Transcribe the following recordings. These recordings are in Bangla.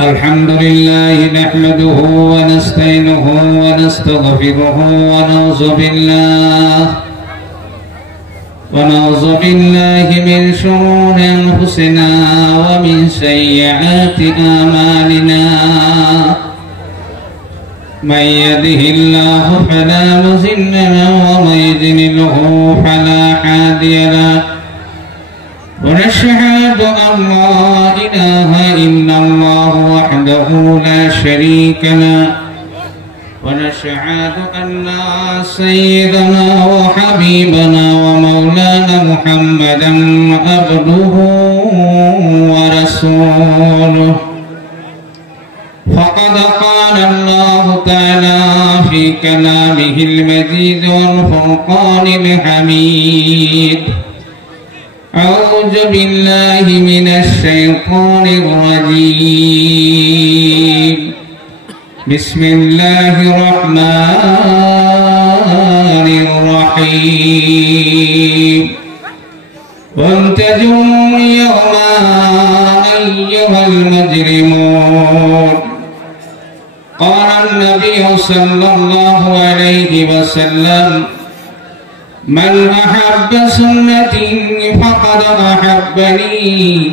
الحمد لله نحمده ونستعينه ونستغفره ونعوذ بالله من شرور أنفسنا ومن سيئات أعمالنا من يهده الله فلا مضل له ومن يضلله فلا هادي له ونشهد أن لا إله إلا الله وحده لا شريك له ونشهد أن سيدنا وحبيبنا ومولانا محمدا عبده ورسوله فقد قال الله تعالى في كلامه المجيد والفرقان الحميد أعوذ بالله من الشيطان الرجيم بسم الله الرحمن الرحيم وامتازوا اليوم أيها المجرمون قال النبي صلى الله عليه وسلم من أحب سنتي فقد أحبني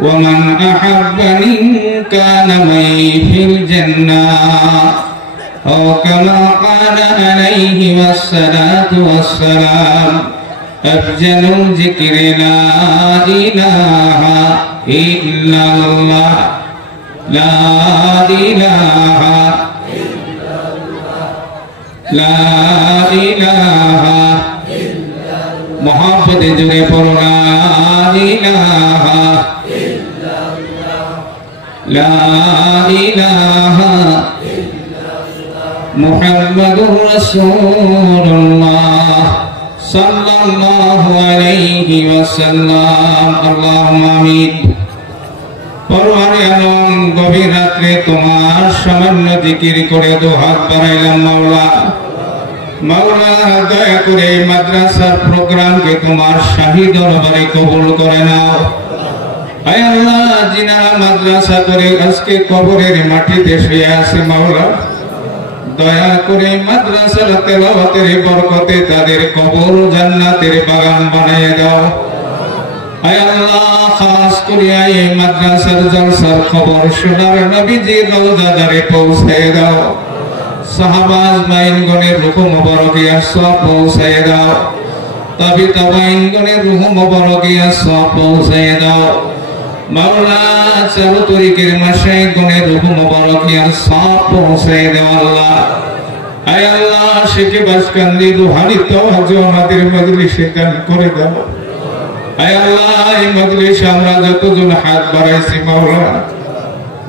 ومن أحبني كان معي في الجنة أو كما قال عليه الصلاة والسلام أفجل ذكر لا إله إلا الله لا إله لا إله محبت جرے پڑھو لا إله لا إله محمد رسول الله صلى الله عليه وسلم اللهم آمين পরওয়ারে আলম গভীর রাতে তোমার সামান্য জিকির করে দু হাত বাড়াইলাম মাওলা মাওলা দয়া করে মাদ্রাসার প্রোগ্রামকে তোমার শাহী দরবারে কবুল করে নাও আয় আল্লাহ যিনারা মাদ্রাসা করে আজকে কবরের মাটিতে শুয়ে আছে মাওলা দয়া করে মাদ্রাসার তেলাওয়াতের বরকতে তাদের কবর জান্নাতের বাগান বানিয়ে দাও আয় আল্লাহ খাস করে এই মাদ্রাসার জলসার খবর শোনার নবীজির রওজাদারে পৌঁছে দাও সাহাবা আজমাইনগণের রূহ মুবারকিয়া সব পৌঁছে দাও তাবি তাবাইনগণের রূহ মুবারকিয়া সব পৌঁছে দাও মাওলা চারু তরিকের মাশায়েখগণের রূহ মুবারকিয়া সব পৌঁছে দাও আল্লাহ আয় আল্লাহ শেখে বাসকান্দি রুহানি তাওয়াজ্জু আমাদের মজলিসে দান করে দাও আয় আল্লাহ এই মজলিসে আমরা যতজন হাত বাড়াইছি মাওলা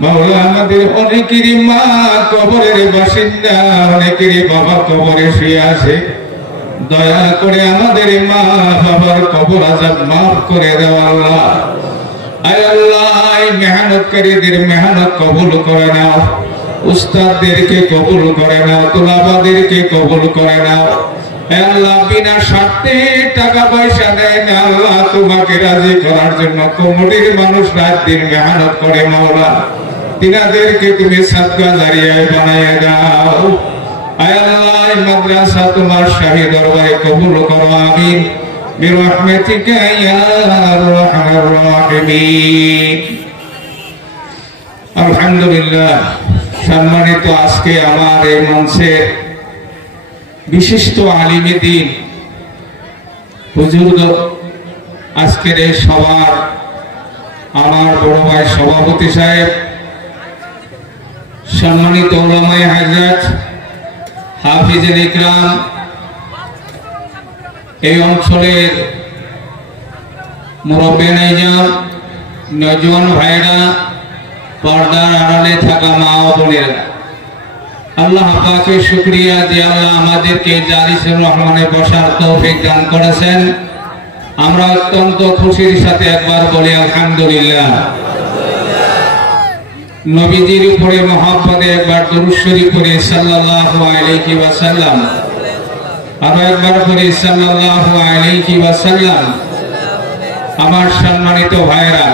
মাওলা আমাদের অনেকেরই মা কবরের বাসিন্দা অনেকেরই বাবা কবরে শুয়ে আছে দয়া করে আমাদের মা বাবার কবর আযাব মাফ করে দাও আল্লাহ আয় আল্লাহ এই মেহনতকারীদের মেহনত কবুল করে নাও উস্তাদদেরকে কবুল করে নাও তুলাবাদেরকে কবুল করে নাও হে আল্লাহ বিনা স্বার্থে টাকা পয়সা দেয় না আল্লাহ তোমাকে রাজি করার জন্য কমিটির মানুষ রাত দিন মেহনত করে মাওলা তিনাদেরকে তুমি সাদকা জারিয়ায় বানায় দাও আয় আল্লাহ এই মাদ্রাসা তোমার শাহী দরবারে কবুল করো আমিন বিরহমাতিকা ইয়া আরহামার রাহিমিন আলহামদুলিল্লাহ সম্মানিত আজকে আমার এই মঞ্চে বিশিষ্ট আলিমে দ্বীন হুজুর আজকের এই সভার আমার বড় ভাই সভাপতি সাহেব সম্মানিত উলামায়ে হযরত হাফিজে ইকরাম এই অঞ্চলের মুরব্বিয়ানে ইজাম নওজোয়ান ভাইরা পর্দার আড়ালে থাকা মা ও বোনেরা আল্লাহ পাকের শুকরিয়া যে আল্লাহ আমাদেরকে জালিসুর রহমানে বসার তৌফিক দান করেছেন আমরা অত্যন্ত খুশির সাথে একবার বলি আলহামদুলিল্লাহ নবীজির উপরে মহব্বতে একবার দুরূদ শরীফ পড়ি সাল্লাল্লাহু আলাইহি ওয়াসাল্লাম আরো একবার পড়ি সাল্লাল্লাহু আলাইহি ওয়াসাল্লাম আমার সম্মানিত ভাইরা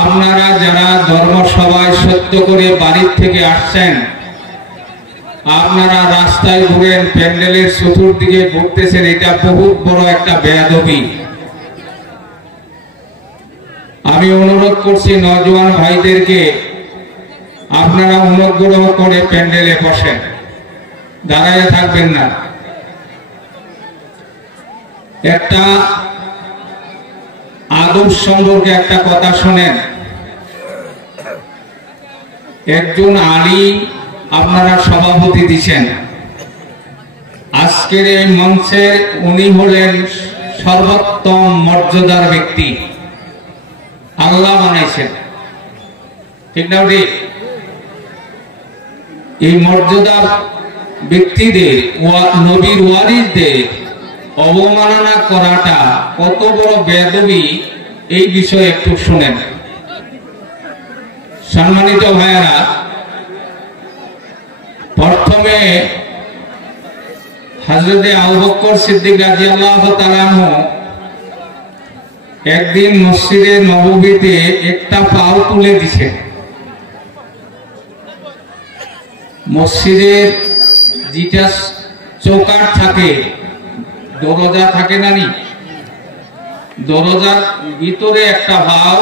আপনারা যারা ধর্মসভায় সত্য করে বাড়ির থেকে আসছেন, আপনারা রাস্তায় ঘুরেন, প্যান্ডেলের চতুর্দিকে ঘুরতেছেন, এটা বহুত বড় একটা বেয়াদবি। আমি অনুরোধ করছি নওজোয়ান ভাইদেরকে, আপনারা অনুগ্রহ করে প্যান্ডেলে বসেন, দাঁড়ায় থাকবেন না। একটা আদব সম্পর্কে একটা কথা শোনেন। একজন আলিম আপনারা সভাপতি দিচ্ছেন, আজকের এই মঞ্চে উনি হলেন সর্বোত্তম মর্যাদার ব্যক্তি, আল্লাহ বানাইছেন, ঠিক না? এই মর্যাদার ব্যক্তিদের, নবীর ওয়ারিসদের অবমাননা করাটা কত বড় বেয়াদবি, এই বিষয়ে একটু শুনেন। সম্মানিত ভাইয়েরা, প্রথমে হযরতে আবু বকর সিদ্দিক রাদিয়াল্লাহু তাআলা আনহু একদিন মসজিদে নববীতে একটা পাও তুলে দিছে। মসজিদের যেটা চৌকাঠ থাকে, দরজা থাকে না, দরজার ভিতরে একটা পাও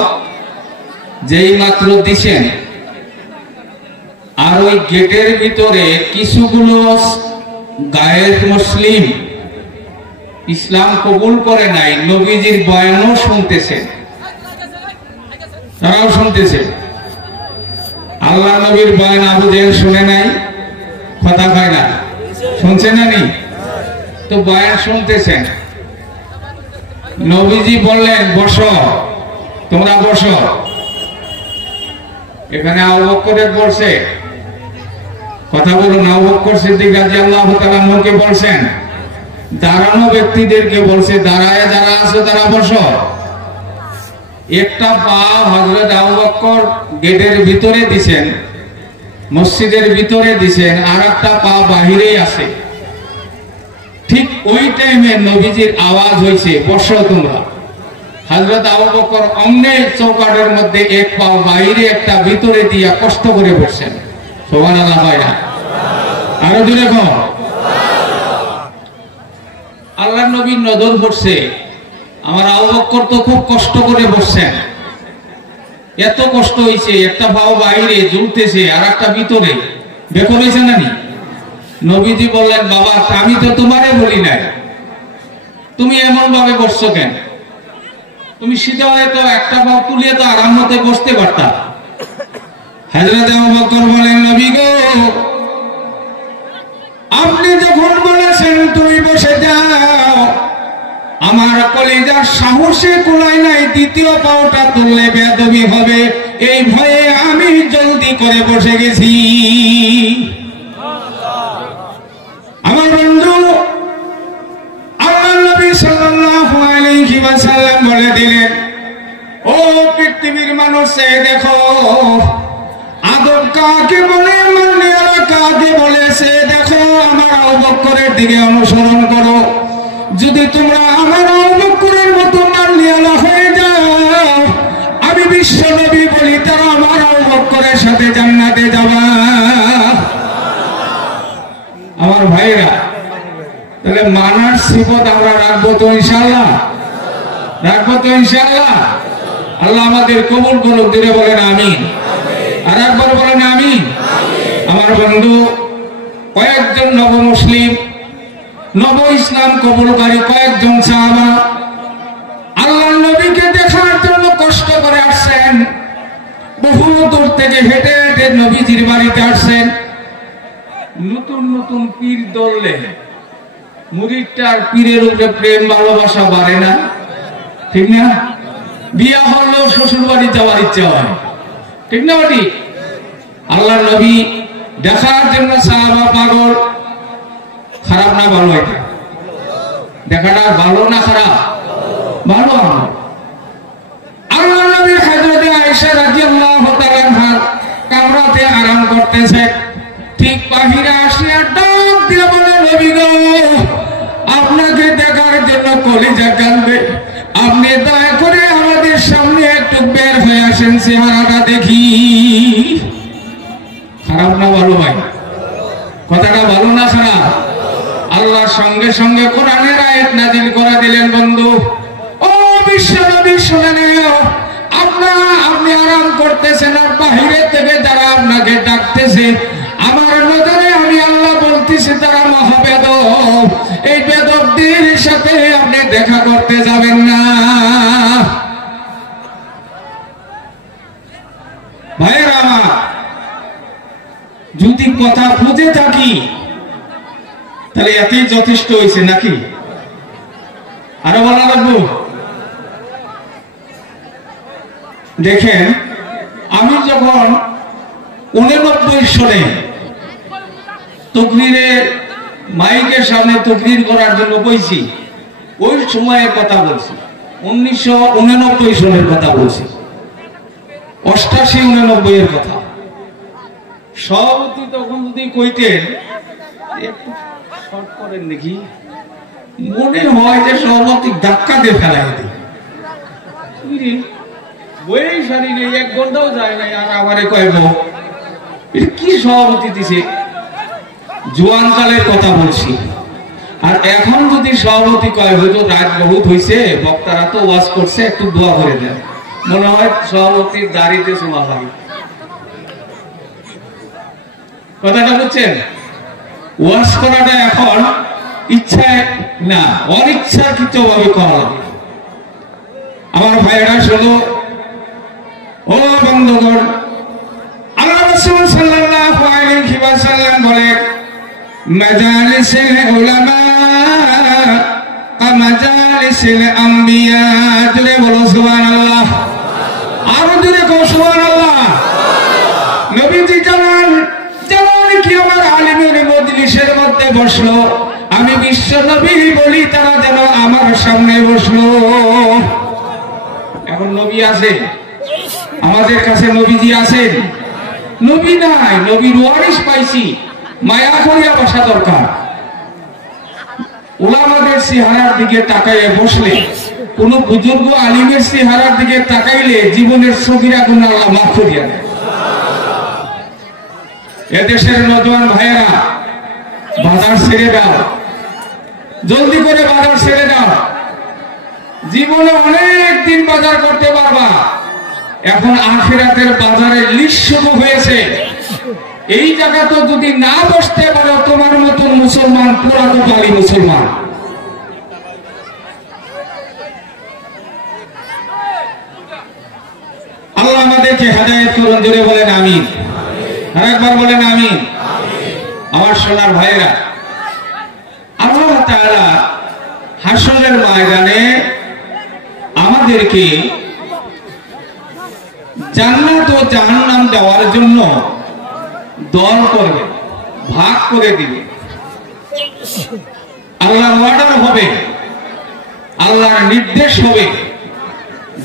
যেই মাত্র দিছেন, আর ওই গেটের ভিতরে কিছুগুলো গায়ের মুসলিম ইসলাম কবুল করে নাই, নবীজির বয়ানও শুনতেছে, তারাও শুনতেছে। আল্লাহ নবীর বয়ান আবু জেহেল শুনে নাই, কথা কয় না, শুনছে না নি? তো বয়ান শুনতেছেন, নবীজি বললেন বসো, তোমরা বসো। এখানে আবু বকর বলছে, কথা বলুন, আবু বকর সিদ্দিক রাদিয়াল্লাহু তাআলা আনহুকে বলছেন, দাঁড়ানো ব্যক্তিদেরকে বলছে, দাঁড়ায় যারা আছে তারা বসো। একটা পা হযরত আবু বকর গেটের ভিতরে দিছেন, মসজিদের ভিতরে দিছেন, আর একটা পা বাহিরেই আছে। ঠিক ওই টাইমে নবীজির আওয়াজ হয়েছে, বসো তোমরা। হযরত আবু বকর অমনে চৌকাঠের মধ্যে এক পা বাইরে একটা ভিতরে দিয়া কষ্ট করে বসছেন। সুবহানাল্লাহ ভাইরা, আরো দূরে কম। আল্লাহ নবীর নজর পড়ছে, আমার আবু বকর তো খুব কষ্ট করে বসছেন, এত কষ্ট হয়েছে, একটা পাও বাইরে ঝুলতেছে আর একটা ভিতরে, দেখো হয়েছে না নি? নবীজি বললেন, বাবা আমি তো তোমারে বলি নাই, তুমি এমন ভাবে বসছো কেন? তুমি সিধা হয়তো একটা পাও তুলিয়ে তো আরাম মতে বসতে পারতা। হযরত আবু বকর বলেন, নবী গো, আপনি যখন বলেছেন তুমি বসে যাও, আমার কলিজার সাহসে কুলায় নাই, দ্বিতীয় পাওটা তুললে বেয়াদবি হবে, এই ভয়ে আমি জলদি করে বসে গেছি। আমার বন্ধু আল্লাহর নবী সাল্লাল্লাহু আলাইহি ওয়াসাল্লাম বলে দিলেন, ও পৃথিবীর মানুষ, দেখো আদব কাকে বলে, মান্যতা কাকে বলে, সে দেখো আমার আবু বকরের দিকে অনুসরণ করো। যদি তোমরা আমার আবু বকরের মতো মান্যতা হয়ে যাও, আমি বিশ্ব নবী বলি, তারা আমার আবু বকরের সাথে জান্নাতে যাবা। আমার ভাইরা, তাহলে মানার সিফত আমরা রাখবো তো ইনশাআল্লাহ, রাখবো তো ইনশাআল্লাহ। আল্লাহ আমাদের কবুল করুক, দিলে বলেন আমিন। আর একবার বলেন আমিন। আমার বন্ধু, কয়েকজন নব মুসলিম, নব ইসলাম কবুলকারী কয়েকজন সাহাবা আল্লাহর নবীকে দেখার জন্য কষ্ট করে আসছেন, বহু দূর থেকে হেঁটে হেঁটে নবীজির বাড়িতে আসছেন। নতুন নতুন পীর ধরলে মুরিদটার পীরের উপরে প্রেম ভালোবাসা বাড়ে না, ঠিক না? বিয়া হলেও শ্বশুর বাড়ি যাওয়ার ইচ্ছা হয়, ঠিক না বাড়ি? আল্লাহর নবী দেখার জন্য সাহাবা পাগল। খারাপ না ভালো? এটা দেখাটা ভালো না খারাপ? ভালো। আল্লাহর নবী হযরত আয়েশা রাদিয়াল্লাহু তাআলা আনহা কামরাতে আরাম করতেছে, ঠিক বাহিরে আসিয়া ডাক দিয়ে বলে, নবী গো, আপনাকে দেখার জন্য কলিজা কাঁদবে, আপনি দয়া করে আমাদের সামনে একটু বের হয়ে আসেন আসেন চেহারাটা দেখি। খারাপ না ভালো ভাই? কথাটা ভালো না খারাপ? আল্লাহ সঙ্গে সঙ্গে কোরআনের আয়াত নাযিল করে দিলেন। বন্ধু ও বিশ্বনবী শুনে নিও, আপনি আরাম করতেছেন আর বাহিরে থেকে যারা আপনাকে ডাকতেছে, আমার নজরে আমি আল্লাহ বলতেছি তারা মহাবেদব। এই বেদবদের সাথে আপনি দেখা করতে যাবেন না। ভাইয়েরা আমার, যদি কথা বুঝে থাকি তাহলে এতেই যথেষ্ট হয়েছে নাকি? আরো বলা লাগবো? দেখেন, আমি যখন 89 সনে তকরীরের মাইকের সামনে তকরীর করার জন্য বইছি, ওই সময়ের কথা বলছি, 1989 সনের কথা বলছি, 88-89 এর কথা। সভাপতি তখন যদি কইতেন একটু শর্ট করেন নাকি, মনে হয় যে সভাপতি ধাক্কা দিয়ে ফেলাই দিই। বই সারি নেই, 1 ঘন্টাও যায় নাই, আর আমারে কইব কি সভাপতি দিছে। জোয়ানকালের কথা বলছি। আর এখন যদি সভাপতি কয় হয়তো রাত বহুত হয়েছে, বক্তারা তো ওয়াজ করছে, একটু দোয়া করে দেন, মনে হয় সভাপতির দাড়িতে শোভা লাগে। কথাটা বুঝছেন? ওয়াজ করাটা এখন ইচ্ছায় না, অনিচ্ছাকৃত ভাবে করা লাগে। আমার ভাইয়েরা শোনো, ও বন্ধুগণ, আল্লাহ রাসূল সাল্লাল্লাহু আলাইহি ওয়াসাল্লাম বলেন, মাজালিসুল উলামা কামাজালিসুল আম্বিয়া। জোরে বলো সুবহানাল্লাহ। আরো জোরে বলো সুবহানাল্লাহ। নবীজি জানান, যেমন কি আমার আলিমের মজলিসের মধ্যে বসলো, আমি বিশ্ব নবী বলি তারা যেন আমার সামনে বসলো। এখন নবী আছে আমাদের কাছে? নবীজি আছেন? নবী নাই, নবীর ওয়ারিস পাইছি, মায়া করিয়া বসা দরকার। উলামাদের চেহারার দিকে তাকাইয়ে বসলে, কোন বুজুর্গ আলিমের চেহারার দিকে তাকাইলে জীবনের সগীরা গুনাহ আল্লাহ মাফ করিয়া দেয়। এদেশের নওজোয়ান ভাইয়েরা, বাজার ছেড়ে দাও, জলদি করে বাজার ছেড়ে দাও। জীবনে অনেক দিন বাজার করতে পারবা, এখন আখিরাতের বাজারে লিস্ট শুরু হয়েছে। এই জায়গা তো যদি না বসতে পারো, তোমার মতন মুসলমান পুরাতনকালী মুসলমান। আল্লাহ আমাদেরকে হেদায়েত করুন। জোরে বলেন আমিন। আরেকবার বলেন আমিন। আমার সোনার ভাইয়েরা, আল্লাহ তাআলা হাসরের ময়দানে আমাদেরকে জান্নাত ও জাহান্নাম দেওয়ার জন্য দল করবে, ভাগ করে দিবে। আল্লাহর অর্ডার হবে, আল্লাহর নির্দেশ হবে,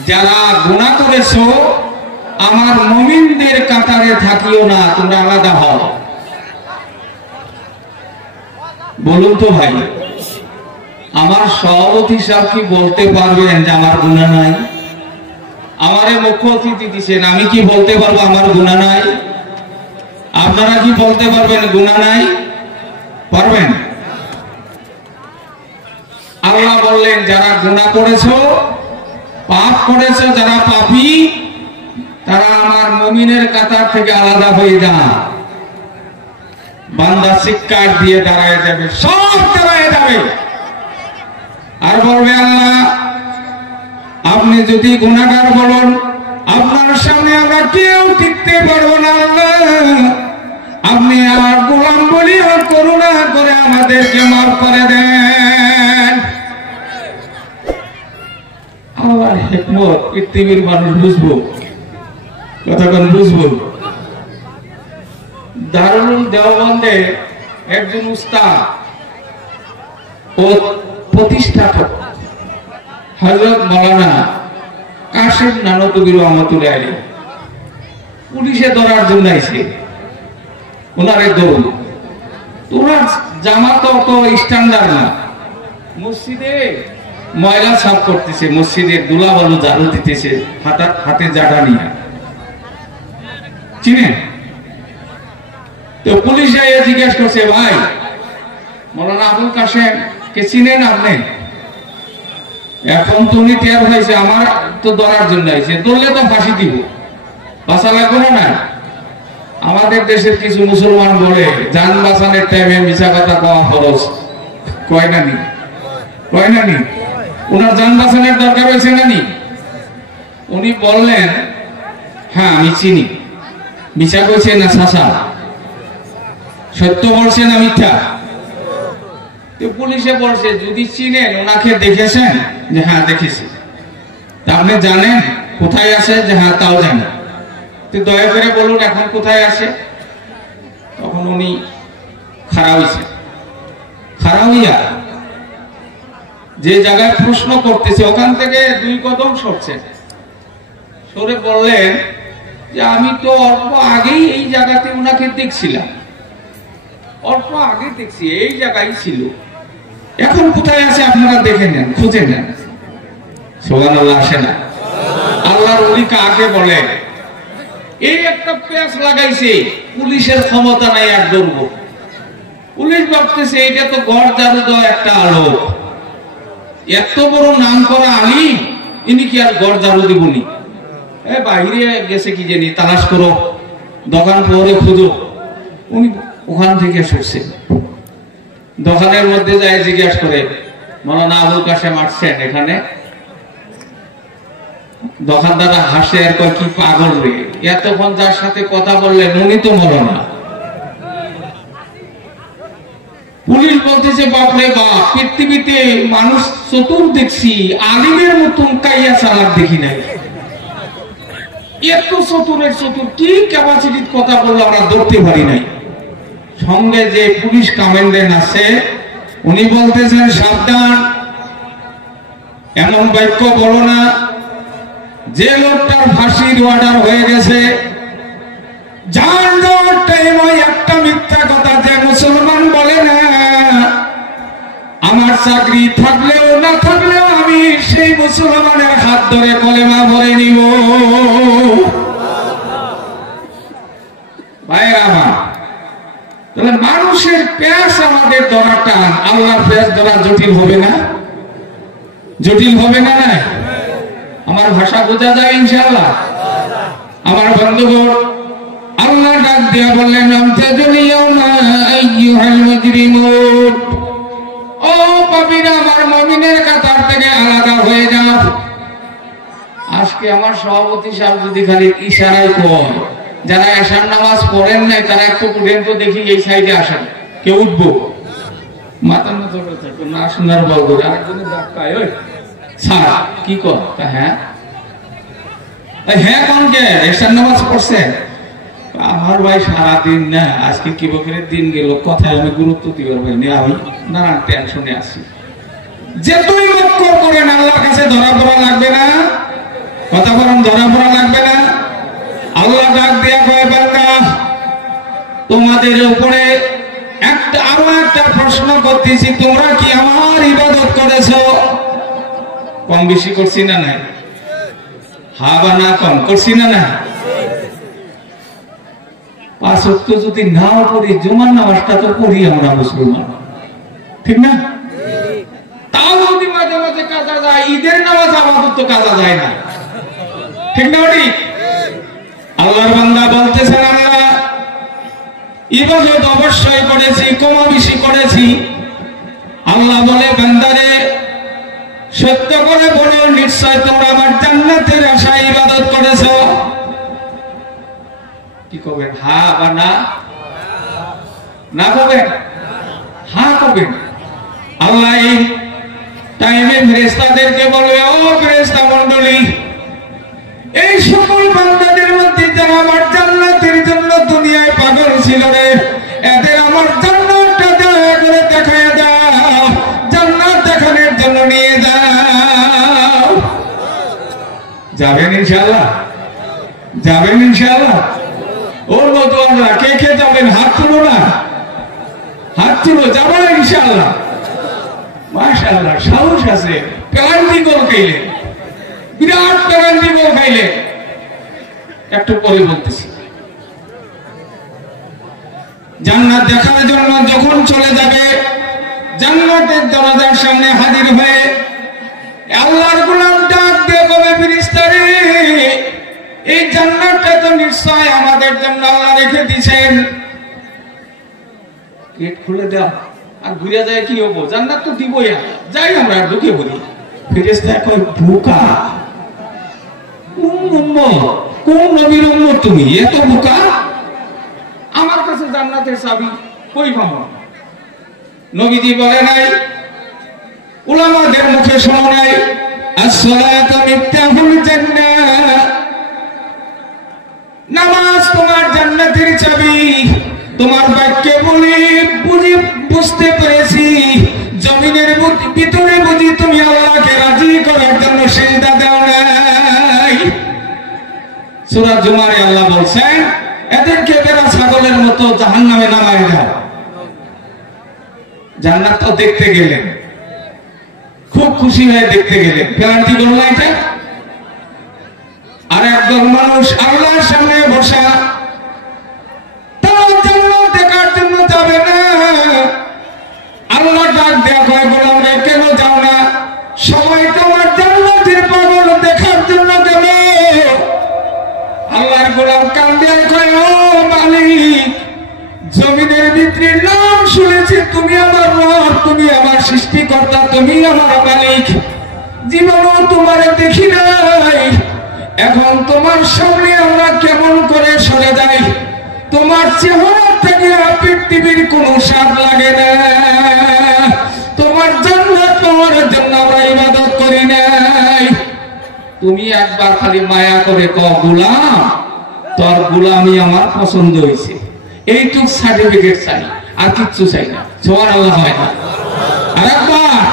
যারা গুনাহ করেছো আমার মুমিনদের কাতারে থাকিও না, তোমরা আলাদা হও। বলুন তো ভাই, আমার সভাপতি সাহেব কি বলতে পারবেন যে আমার গুনাহ নাই? আমারে মুখ্য অতিথি দিচ্ছেন, আমি কি বলতে পারবো আমার গুনাহ নাই? আপনারা কি বলতে পারবেন গুনাহ নাই? পারবেন? আল্লাহ বললেন, যারা গুনাহ করেছো, পাপ করেছো, যারা পাপী, তারা আমার মুমিনের কাতার থেকে আলাদা হয়ে যা। বান্দা চিৎকার দিয়ে দাঁড়ায় যাবে, সব দাঁড়ায় যাবে, আর বলবে, আল্লাহ আপনি যদি গুনাহগার বলেন, আপনার সামনে আমরা কেউ টিকতে পারবো না। আল্লাহ আপনি আমার গোলাম বলি করুণা করে আমাদেরকে মাফ করে দেন। আল্লাহর হিকমত পৃথিবীর মানুষ বুঝবো, কতক্ষণ বুঝবো। দারুল দেওবন্দে একজন উস্তাদ ও প্রতিষ্ঠাতা হযরত মাওলানা কাসেম নানতুবী রহমাতুল্লাহ আলাইহি পুলিশে ধরার জন্য আইছে। ওনারে ধরুন, ওনার জামাত অত স্ট্যান্ডার্ড না, মসজিদে ময়লা সাফ করতেছে, মসজিদের ধুলা বালু ঝাড়ু দিতেছে, হাতে জাডা নিয়ে চিনেন? তো পুলিশ জিজ্ঞাসা করছে, ভাই মৌলানা আবুল কাশেম কে চিনেন আপনি? এখন তুমি টের হয়েছে আমার তো ধরার জন্য আইছে, ধরলে তো ফাঁসি দিব, বাঁচা লাগবে না। আমাদের দেশের কিছু মুসলমান বলে জান বাঁচানোর টাইমে মিছা কথা কওয়া ফরজ, কয় না নি? কয় না নি? ওনার জান বাঁচানোর দরকার হয়েছে না নি? উনি বললেন, হ্যাঁ আমি চিনি। মিছা কইছে না চাচা? সত্য বলছে না মিথ্যা? পুলিশে বলছে, যদি চিনেন ওনাকে দেখেছেন? যে হ্যাঁ দেখেছি। তা আপনি জানেন কোথায় আছে? যে হ্যাঁ তাও জানেন। তো দয়া করে বলুন এখন কোথায় আছে? তখন উনি খাড়া হইছে, খাড়া হইয়া যে জায়গায় প্রশ্ন করতেছে ওখান থেকে 2 কদম সরছে, সরে বললেন যে আমি তো অল্প আগেই এই জায়গাতে ওনাকে দেখছিলাম, অল্প আগে দেখছি, এই জায়গায় ছিল। এখন কোথায় আছে আপনারা দেখে নেন, খুঁজে নেন। সুবহানাল্লাহ আসে না? আল্লাহর ওলি কাকে বলে? এই একটা পেঁচ লাগাইছে, পুলিশের ক্ষমতা নাই আর ধরব। পুলিশ ভাবতেছে এটা তো ঘর জাদু দেওয়া একটা আলোক, এত বড় নাম করা আলিম, ইনি কি আর ঘর জাদু দিবনি? বাহিরে গেছে কি জানি, তালাশ করো, দোকান পরে খুঁজো। উনি ওখান থেকে সরছে, দোকানের মধ্যে যায় জিজ্ঞাসা করে, মৌলানা আবুল কাশেম আসছেন এখানে? দোকানদার হাসে আর কয়, কি পাগল রে, এতক্ষণ যার সাথে কথা বললেন উনি তো মৌলানা। পুলিশ বলতেছে, বাপরে বাপ, পৃথিবীতে মানুষ চতুর দেখছি, আলিমের মতন কাইয়া চালাক দেখি নাই। এত চতুরের চতুর, কি ক্যাপাসিটির কথা বললো আমরা ধরতে পারি নাই। সঙ্গে যে পুলিশ কমান্ডেন্ট আছে উনি বলতেছেন, সাবধান, এমন বাক্য বলো না যে লোকটার ফাঁসির অর্ডার হয়ে গেছে। জান দেওয়ার টাইম ওই একটা মিথ্যা কথা যে মুসলমান বলে না, আমার চাকরি থাকলেও না থাকলেও আমি সেই মুসলমানের হাত ধরে কলেমা পড়ে নিব। ভাইরা আমার, তাহলে মানুষের পেঁয়াজ আমাদের ধরাটা আল্লাহর পেঁয়াজ ধরা জটিল হবে না? জটিল হবে না? না আমার ভাষা বোঝা যায় ইনশাআল্লাহ? আমার বন্ধুগণ, আল্লাহ ডাক দিয়া বললেন, আমতাজুল ইয়াউমা আইয়ুহাল মুজরিমুন, ও পাপীরা আমার মুমিনের কাতার থেকে আলাদা হয়ে যাও। আজকে আমার সভাপতি সাহেব যদি খালি ইশারায় কয়, যারা এশার নামাজ পড়েন নাই তারা একটু উঠেন তো দেখি, এই সাইডে আসেন, কেউ উঠবো? মাথা মতো থাকো না, শোনার বলবো আরেকজনের ধাক্কায়, ওই স্যার কি কর? হ্যাঁ হ্যাঁ কোন কে এশার নামাজ পড়ছে? আমার ভাই সারাদিন না, আজকে কি বকরের দিন গেল, কথায় আমি গুরুত্ব দিবার পারিনি, আমি নানান টেনশনে আছি। যেতই মক্কর করেন আল্লাহর কাছে ধরা পড়া লাগবে না? কথা বলেন, ধরা পড়া লাগবে না? আল্লাহ ডাক দেয়া কয়, বান্দা তোমাদের উপরে আরো একটা প্রশ্ন করতেছি, তোমরা কি আমার ইবাদত করেছো? কম বেশি করছি না? নাই হা বা না কম করছি না? না 5 ওয়াক্ত যদি নাও পড়ি, জুমার নামাজটা তো পড়ি আমরা মুসলমান, ঠিক না? তাও যদি মাঝে মাঝে কাজা যায়, ঈদের নামাজ আমাদের তো কাজা যায় না, ঠিক না? আল্লাহর বান্দা বলতেছেন, আল্লাহ ইবাদত অবশ্যই করেছি, কমা বেশি করেছি। আল্লাহ বলে, বান্দারে সত্য করে বলো, নিশ্চয় তোমরা আমার জান্নাতের আশায় ইবাদত করেছো? কি করবেন? হ্যাঁ বা না? না করবেন? হ্যাঁ করবেন। আল্লাহ এই টাইমে ফেরেশতাদেরকে বলবে, ও ফেরেশতা মণ্ডলী, এই সকল বান্দাদের মধ্যে যারা আমার জান্নাতের জন্য দুনিয়ায় পাগল ছিল রে, এদের আমার জান্নাতটা দয়া করে দেখায় দাও, জান্নাত দেখানোর জন্য নিয়ে যাও। যাবেন ইনশাআল্লাহ? যাবেন ইনশাআল্লাহ? ওর মতো আমরা কে কে যাবেন? হাত তুলো না, হাত তুলো, যাবো না ইনশাআল্লাহ? মাশাআল্লাহ, সাহস আছে। প্যারান্টি গোল খাইলে, বিরাট প্যারান্টি গোল খাইলে। একটু পরে বলতেছি, জান্নাত দেখার জন্য যখন চলে যাবে, জান্নাতের দরজার সামনে হাজির হয়ে আল্লাহর গোলাম ডাক দিয়ে বলে, ফেরেশতারে, এই জান্নাতটা তো নিশ্চয় আমাদের জন্য আল্লাহ রেখে দিয়েছেন। গেট খুলে দেওয়া আর ঘুরে যায়, কি হবো, জান্নাত তো দিবই, যাই আমরা ঢুকে বলি। ফেরেশতা কয়, বোকা, কোন নবীর উম্মত তুমি, এত বোকা? আমার কাছে জান্নাতের চাবি কই পাবো? নবীজি বলে নাই, উলামাদের মুখে শোনো নাই, as-salatu miftahul জান্নাহ, নামাজ তোমার জান্নাতের চাবি। তোমার বাক্যে বলি বুঝতে পেরেছি, জমিনের ভিতরে বুঝি তুমি আল্লাহকে রাজি করার জন্য সিজদা দাও নাই। সূরা জুমারে আল্লাহ বলছেন, এদেরকে বেড়া ছাগলের মতো জাহান্নামে নামায় দাও। জান্নাত তো দেখতে গেলেন, খুব খুশি হয়ে দেখতে গেলেন, গ্যারান্টি করল এটা। আর একদল মানুষ আল্লাহর সামনে বসা, তারা জান্নাত দেখার জন্য যাবে না। আল্লাহ ডাক দেয়া কয়, গোলাম রে, কেন যাও না? সবাই তোমার জান্নাতের পাগল দেখার জন্য গেল। আল্লাহর গোলাম কান্দে কয়, ও মালিক, জমিনের ভিতরে নাম শুনেছি তুমি আমার রব, তুমি আমার সৃষ্টিকর্তা, তুমি আমার মালিক, জীবনও তোমার দেখি নাই। এখন তোমার সামনে আমরা কেমন করে সরে যাই? তোমার চেহারা থেকে পৃথিবীর কোন স্বাদ লাগে না। তোমার জান্নাত পাওয়ার জন্য আমরা ইবাদত করি নাই। তুমি একবার খালি মায়া করে কও, গোলাম, তোর গোলামি আমার পছন্দ হয়েছে, এইটুক সার্টিফিকেট চাই, আর কিচ্ছু চাই না। সুবহানাল্লাহ হয় না? আরেকবার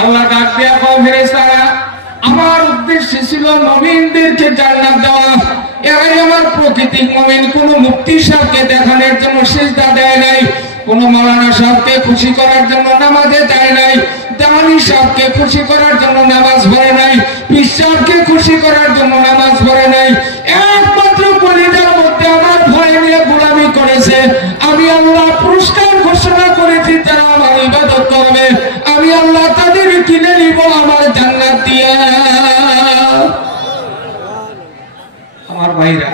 আল্লাহ ডাক দেয়া কও, ফেরেশতারা, আমার উদ্দেশ্য ছিল মুমিনদেরকে জান্নাত দেওয়া। এরাই আমার প্রকৃতিক মুমিন। কোন মুফতি সাহেবকে দেখানোর জন্য সিজদা দেয় নাই, কোন মাওলানা সাহেবকে খুশি করার জন্য নামাজে যায় নাই, দানি সাহেবকে খুশি করার জন্য নামাজ পড়ে নাই, পীর সাহেবকে খুশি করার জন্য নামাজ পড়ে নাই। একমাত্র কলিজার মধ্যে আমার ভয় নিয়ে গোলামি করেছে। আমি আল্লাহ পুরস্কার ঘোষণা করেছি, যারা আমার ইবাদত করবে আমি আল্লাহ তাদের কিনে নিব আমার জান্নাত দিয়া। আমার ভাইরা,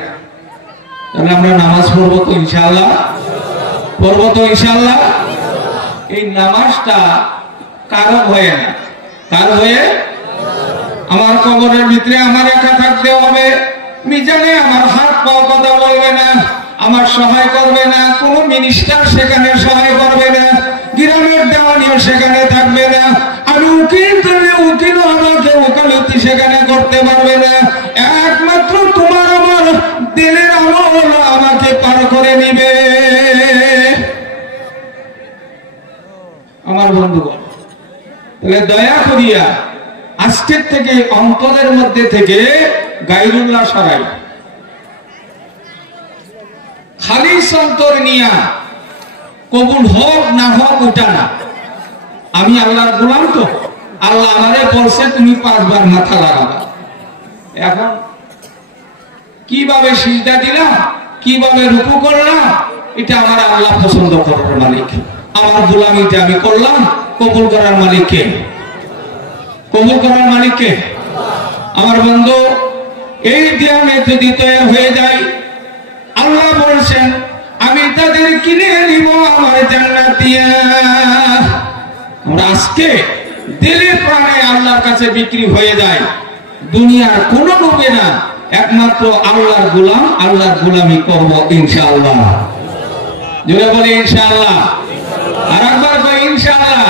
তাহলে আমরা নামাজ পড়বো তো ইনশাআল্লাহ? পড়বো তো ইনশাআল্লাহ? এই নামাজটা কারো হয়ে না, কার হয়ে? আমার কবরের ভিতরে আমার একা থাকতে হবে, মিজানে আমার হাত পাও কথা বলবে না, আমার সহায় করবে না, কোন মিনিস্টার সেখানে সহায় করবে না, গ্রামের দেওয়ানিও সেখানে থাকবে না, আমি উকিল করলে উকিলও আমাকে ওকালতি সেখানে করতে পারবে না। একমাত্র তোমার আমার দিলের আমল আমাকে পার করে নিবে। আমার বন্ধুগণ, তাহলে দয়া করিয়া আজকের থেকে অন্তরের মধ্যে থেকে গায়রুল্লাহ সরাই, খালিস অন্তর নিয়া, কবুল হোক না হোক ওটা না, আমি আল্লাহর গোলাম, তো আল্লাহ আমারে বলছে তুমি 5 বার মাথা লাগাবা। এখন কিভাবে সিজদা দিলাম, কিভাবে রুকু করলাম, এটা আমার আল্লাহ পছন্দ করার মালিক। আমার গোলামিতে আমি করলাম, কবুল করার মালিক কে? কবুল করার মালিক কে? আমার বন্ধু, এই ধ্যানে যদি তৈরি হয়ে যায়, আল্লাহ বলছেন আমি তাদের কিনে নিব আমার জান্নাত দিয়া। আমরা আজকে দিলে প্রাণে আল্লাহর কাছে বিক্রি হয়ে যায়, দুনিয়ার কোন লোকে না, একমাত্র আল্লাহর গোলাম, আল্লাহর গোলামি করব ইনশাআল্লাহ। জোরে বলি ইনশাআল্লাহ। আর একবার কই ইনশাআল্লাহ।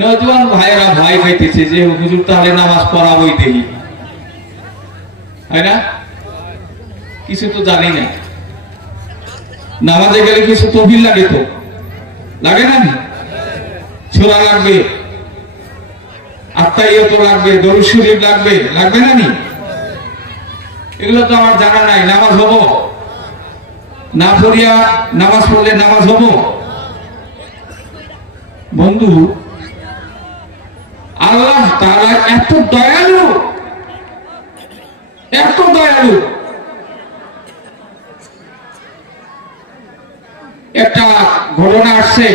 নজওয়ান ভাইরা ভয় পাইতেছে যে হুজুর তাহলে নামাজ পড়াবই দেখি, হয় না? কিছু তো জানি না, নামাজে গেলে কিছু তহবিল লাগে, তো লাগে না? ছোরা লাগবে, আত্মাইয়ত লাগবে, দরুদ শরীফ লাগবে, লাগবে না? এগুলো তো আমার জানা নাই। নামাজ হবো না পড়িয়া, নামাজ পড়লে নামাজ হবো? বন্ধু, আল্লাহ তাআলা এত দয়ালু, এত দয়ালু, ঘটনা আসছে,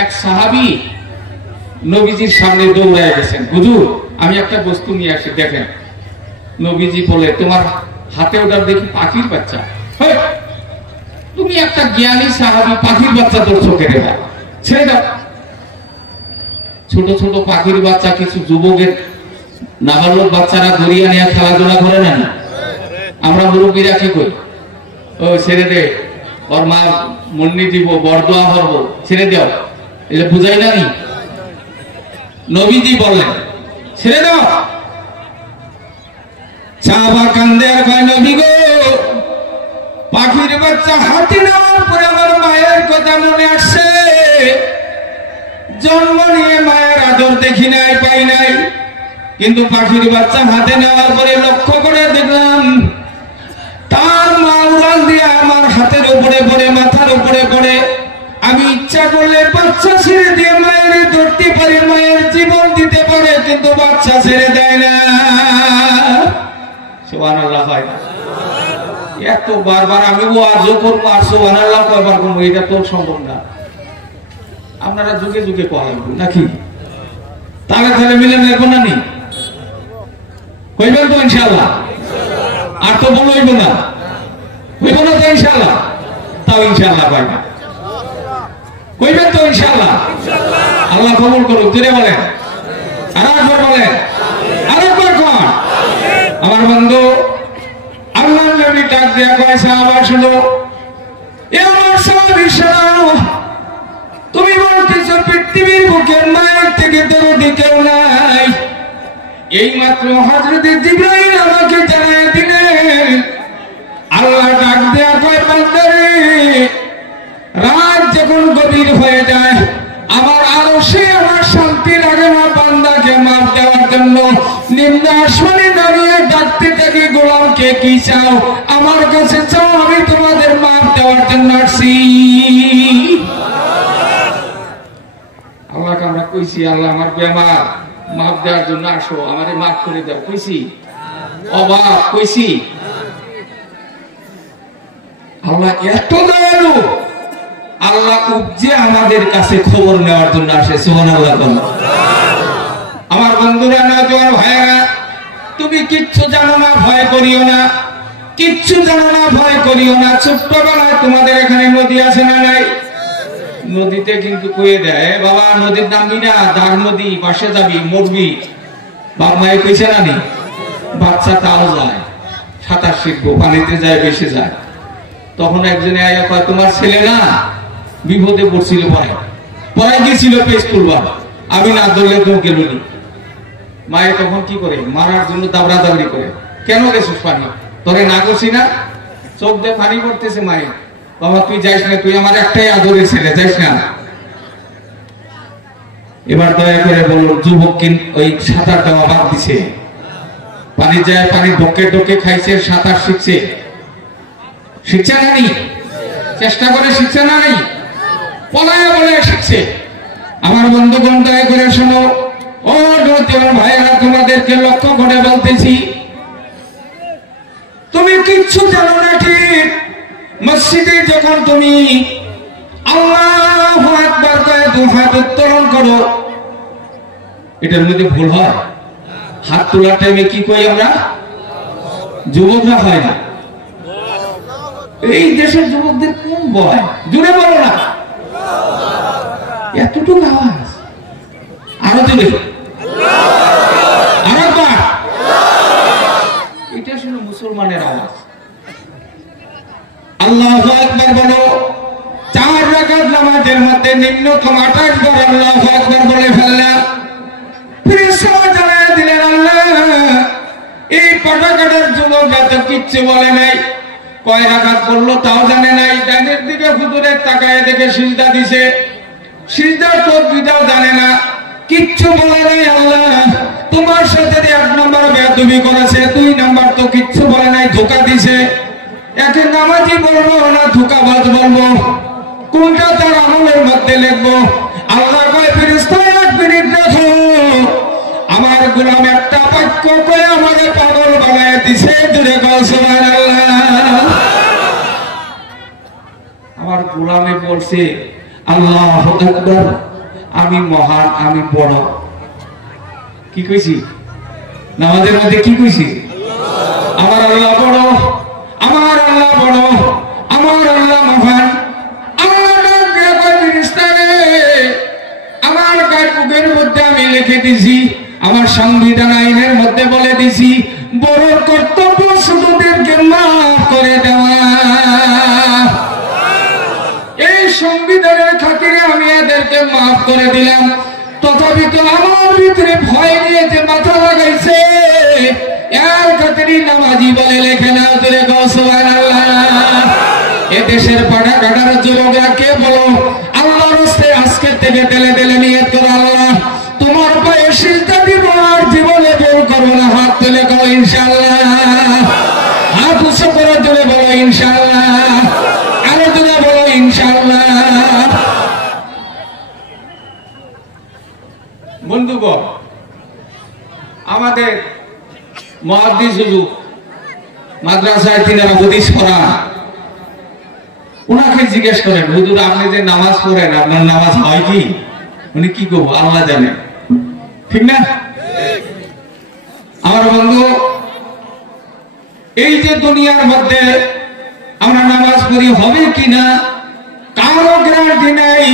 এক সাহাবী নবীজির সামনে দৌড়ায় গেছেন, হুজুর আমি একটা বস্তু নিয়ে আসি দেখেন। নবীজি বলে, তোমার হাতে ওটা দেখি পাখির বাচ্চা। তুমি একটা জ্ঞানী সাহাবী, পাখির বাচ্চা ধরছো কেটে দাও, ছেড়ে দাও। ছোট ছোট পাখির বাচ্চা কিছু যুবকের নাবালক বাচ্চারা ধরিয়া নিয়ে খেলাধুলা করে না, আমরা মুরব্বীরা কি করি, ও ছেড়ে দে, ওর মা মন্নি দিব, বরদোয়া হব, ছেড়ে দাও, এটা বুঝাই না। নবীজি বললেন ছেড়ে দাও। সাহাবা কান্দে আর কয়, নবী গো, পাখির বাচ্চা হাতে নেওয়ার পরে আমার মায়ের কথা মনে আসছে। জন্ম নিয়ে মায়ের আদর দেখি নাই, পাই নাই, কিন্তু পাখির বাচ্চা হাতে নেওয়ার পরে লক্ষ্য করে দেখলাম তার মা উড়াল দিয়ে আমার হাতের উপরে পড়ে, মাথার উপরে পড়ে। আমি ইচ্ছা করলে বাচ্চা ছেড়ে দিয়ে মায়ের ধরতে পারি, মায়ের জীবন দিতে পারে, কিন্তু বাচ্চা ছেড়ে দেয় না। সুবহানাল্লাহ। হয় না? এত বারবার আমি ওয়াজও করবো আর সুবহানাল্লাহ কয়বার করবো, এটা তো সম্ভব না। আপনারা যুগে যুগে কয়েন নাকি? তাহলে তাহলে মিলে নেব না নি? কইবেন তো ইনশাআল্লাহ? আর তো বলইব না, কইব না তো ইনশাআল্লাহ? তাও ইনশাআল্লাহ পাই না, কইবেন তো ইনশাআল্লাহ? আল্লাহ কবুল করুক। জোরে বলেন, আর একবার বলেন, আর একবার কোন। আমার বন্ধু আল্লাহর নবী ডাক দিয়া কয়, সাহাবা শুনো, এ আমার সাহাবী শোনো, তুমি বলতেছ পৃথিবীর বুকের মায়ের থেকে দরদি কেউ নাই। এই মাত্র হযরত জিবরাইল আমাকে জানায় দিলেন, আল্লাহ ডাক দেয়া কয়, বান্দারে, রাত যখন গভীর হয়ে যায় আমার আরশে আমার শান্তি লাগে না বান্দাকে মাফ দেওয়ার জন্য। নিম্ন আসমানে দাঁড়িয়ে ডাকতে থাকি, গোলামকে কি চাও? আমার কাছে চাও, আমি তোমাদের মাফ দেওয়ার জন্য আসছি। আল্লাহকে আমরা কইছি, আল্লাহ আমার বেমার, মাফ দেওয়ার জন্য আসো, আমারে মাফ করে দাও, কইছি? অবাক কইছি? আল্লাহ এত দয়ালু, আল্লাহ উপজে আমাদের কাছে খবর নেওয়ার জন্য আসে। সুবহানাল্লাহ। আমার বন্ধুরা, নওজোয়ান ভাইয়েরা, তুমি কিচ্ছু জানো না, ভয় করিও না, কিচ্ছু জানো না, ভয় করিও না। ছোট্টবেলায় তোমাদের এখানে নদী আছে না নাই? নদীতে কিন্তু কয়ে দেয়, বাবা নদীর নামবি না, দাগ নদী, পাশে যাবি, মরবি। বাপ মায়ে কইছে না নি? বাচ্চা তাও যায়, সাঁতার শিখবো, পানিতে যায়, বেশি যায়। তখন একজনে আয়া কয়, তোমার ছেলে না বিপদে পড়ছিল, পরে গেছিল পেস তুলবার, আমি না ধরলে তো গেলনি। মায়ে তখন কি করে? মারার জন্য দাবড়া দাবড়ি করে, কেন গেছিস পানি? তোরে না করছি না? চোখ দিয়ে পানি পড়তেছে। মায়ে, বাবা তুই যাইস না, তুই আমার একটাই আদরের ছেলে, যাইস না। এবার দয়া করে বলুন, যুবক ওই সাঁতার দেওয়া বাদ দিছে, পানি যায়, পানি ঢোকে ঢোকে খাইছে, সাঁতার শিখছে, শিখছে না নি? চেষ্টা করে শিখছে না নি? পলায়া বলে শিখছে। আমার বন্ধুগণ, দয়া করে শোনো, ও নওজোয়ান ভাইয়েরা, তোমাদেরকে লক্ষ্য করে বলতেছি, তুমি কিচ্ছু জানো না ঠিক। মসজিদে যখন তুমি আল্লাহু আকবার কয়ে দু হাত উত্তোলন করো, এটার মধ্যে ভুল হয়? হাত তোলার টাইমে কি কই আমরা? যুবকরা হয় না? এই দেশের যুবকদের কোন ভয়? জুড়ে বলো না, এতটুকু আওয়াজ, আরো জোরে, আরো একবার। এটা শুনে মুসলমানের আওয়াজ। আল্লাহু আকবার বলো। 4 রাকাত নামাজের মধ্যে নিম্নতম 28 বার আল্লাহু আকবার বলে ফেললাম। ফেরেশতারা জানায় দিলেন, আল্লাহ এই পাটাকাটার যুবকরা তো কিচ্ছু বলে নাই, কয় রাকাত পড়লো তাও জানে নাই। ডানের দিকে হুজুরের তাকায় দেখে সিজদা দিছে, সিজদার তসবিহটাও জানে না, কিচ্ছু বলে নাই। আল্লাহ তোমার সাথে 1 নাম্বার বেয়াদবি করেছে, 2 নাম্বার তো কিচ্ছু বলে নাই, ধোঁকা দিছে। একে নামাজি বলবো না ধোঁকাবাজ বলবো, কোনটা তার আমলের মধ্যে লিখবো? আল্লাহ কয়, ফেরেশতা 1 মিনিট রাখো, আমার গোলাম একটা বাক্য কয়ে আমারে পাগল বানায় দিছে। জোরে কও সুবহানাল্লাহ। আমার কোরআনে বলছে আল্লাহু আকবার, আমি মহান, আমি বড়। কি কইছি? নামাজের মধ্যে কি কইছি? আমার আল্লাহ বড়, আমার আল্লাহ বড়, আমার আল্লাহ মহান। আমার গায়ের মধ্যে আমি লিখে দিছি, আমার সংবিধান আইনের মধ্যে বলে দিছি, বড় কর্তব্য ছোটদেরকে মাফ করে দেওয়া। এই সংবিধানের খাতিরে আমি এদেরকে মাফ করে দিলাম। তথাপি তো আমার ভিতরে ভয় নিয়ে যে মাথা লাগাইছে, এর খাতিরে নামাজি বলে লেখে না। তোরে গো সুবহানাল্লাহ। এ দেশের পাড়া কাটার যুবকরা কে বলো, আল্লাহর রাস্তায় আজকে থেকে তেলে তেলে নিয়ত করো, আল্লাহ তোমার পায়ে সিজদা দিব, আর জীবনে ভুল করবো না। হাত তুলে করো ইনশাআল্লাহ। হাত উঁচু করে তুলে বলো ইনশাআল্লাহ। আরো তুলে বলো ইনশাআল্লাহ। বন্ধুগণ, আমাদের মুহাদ্দিস হুজুর মাদ্রাসায় তিনারা হাদিস পড়ান, উনাকে জিজ্ঞেস করেন, হুজুর আপনি যে নামাজ পড়েন, আপনার নামাজ হয় কি? উনি কি করবো আল্লাহ জানে, ঠিক না? আমার বন্ধু, এই যে দুনিয়ার মধ্যে আমরা নামাজ পড়ি হবে কিনা কারো গ্যারান্টি নাই।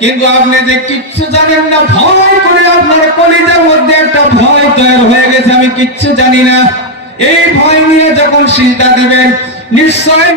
কিন্তু আপনি যে কিচ্ছু জানেন না, ভয় করে আপনার কলিজার মধ্যে একটা ভয় তৈরি হয়ে গেছে, আমি কিচ্ছু জানি না। এই ভয় নিয়ে যখন সিজদা দিবেন, নিশ্চয়